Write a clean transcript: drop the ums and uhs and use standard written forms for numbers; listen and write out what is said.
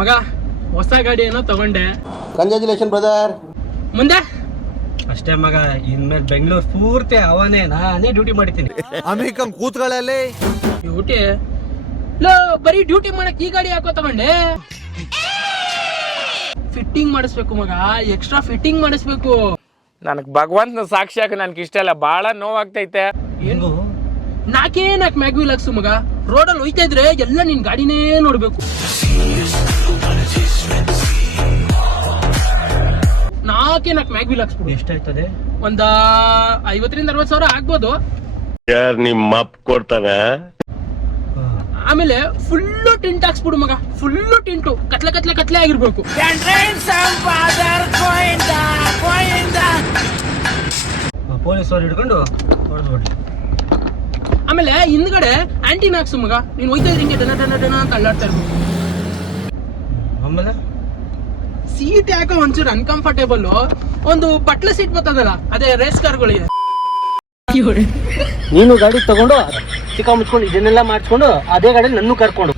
ಮಗ ಹೊಸ ಗಾಡಿ ಏನೋ ತಗೊಂಡೆ. Congratulation brother. ಮುಂದೆ ಅಷ್ಟೇ ಮಗ, ಇನ್ಮೇಲೆ ಬೆಂಗಳೂರು ಪೂರ್ತಿ ಅವನೇ ನಾನೇ ಡ್ಯೂಟಿ ಮಾಡ್ತೀನಿ. ಅಮೇರಿಕನ್ ಕೂತ್ಗಳಲ್ಲಿ ಡ್ಯೂಟಿ ಲೋ, ಬರೀ ಡ್ಯೂಟಿ ಮಾಡಕ್ ಈ ಗಾಡಿ ಯಾಕೋ ತಗೊಂಡೆ? ಫಿಟ್ಟಿಂಗ್ ಮಾಡಿಸ್ಬೇಕು ಮಗ, ಎಕ್ಸ್ಟ್ರಾ ಫಿಟ್ಟಿಂಗ್ ಮಾಡಿಸ್ಬೇಕು. ನನಗ್ ಭಗವಂತನ ಸಾಕ್ಷಿಯಾಗ ನನ್ಗೆ ಇಷ್ಟ ಇಲ್ಲ, ಬಹಳ ನೋವಾಗ್ತೈತೆ. ಏನು ನಾಕ್ ಮ್ಯಾಗ್ವಿಲ್ ಹಾಕ್ಸು ಮಗ, ರೋಡಲ್ಲಿ ಹೋಯ್ತಾ ಇದ್ರೆ ಎಲ್ಲ ನಿನ್ ಗಾಡಿನೇ ನೋಡ್ಬೇಕು. ನಾಕ್ ಮ್ಯಾಗ್ವಿಲ್ ಹಾಕ್ಸ್ಬಿಡು. ಎಷ್ಟಾಯ್ತದೆ? ಒಂದ 50,000-60,000 ಆಗ್ಬೋದು. ಯಾರ್ ನಿಮ್ಮ ಅಪ್ಪ ಕೊಡ್ತಾನ? ಆಮೇಲೆ ಫುಲ್ಲು ಟಿಂಟ್ ಹಾಕ್ಸ್ಬಿಡು ಮಗ, ಫುಲ್ಲು ಟಿಂಟು ಕತ್ಲೆ ಆಗಿರ್ಬೇಕು. ಪೊಲೀಸ್ ಅವ್ರು ಹಿಡ್ಕೊಂಡು ಹೊಡೆದ್ಬಿಡ್ಲಿ. ಆಮೇಲೆ ಹಿಂದ್ಗಡೆ ಆಂಟಿನ ಹಾಕ್ಸು ಮಗ, ನೀನ್ ಹೋಯ್ತಾ ಇದ್ರೆ ಹಿಂಗೆ ಡನ ಅಂತ ಅಲ್ಲಾಡ್ತಾ ಇರ್ಬೇಕು. ಆಮೇಲೆ ಸೀಟ್ ಯಾಕೋ ಒಂಚೂರು ಅನ್ಕಂಫರ್ಟೇಬಲ್, ಒಂದು ಬಟ್ಲ ಸೀಟ್ ಬರ್ತದಲ್ಲ, ಅದೇ ರೇಸ್ ಕಾರ್ಗಳಿಗೆ. ನೀನು ಗಾಡಿ ತಗೊಂಡು ಚಿಕ್ಕ ಮುಚ್ಕೊಂಡು ಇದನ್ನೆಲ್ಲ ಮಾಡಿಸ್ಕೊಂಡು ಅದೇ ಗಾಡಿ ನನ್ನ ಕರ್ಕೊಂಡು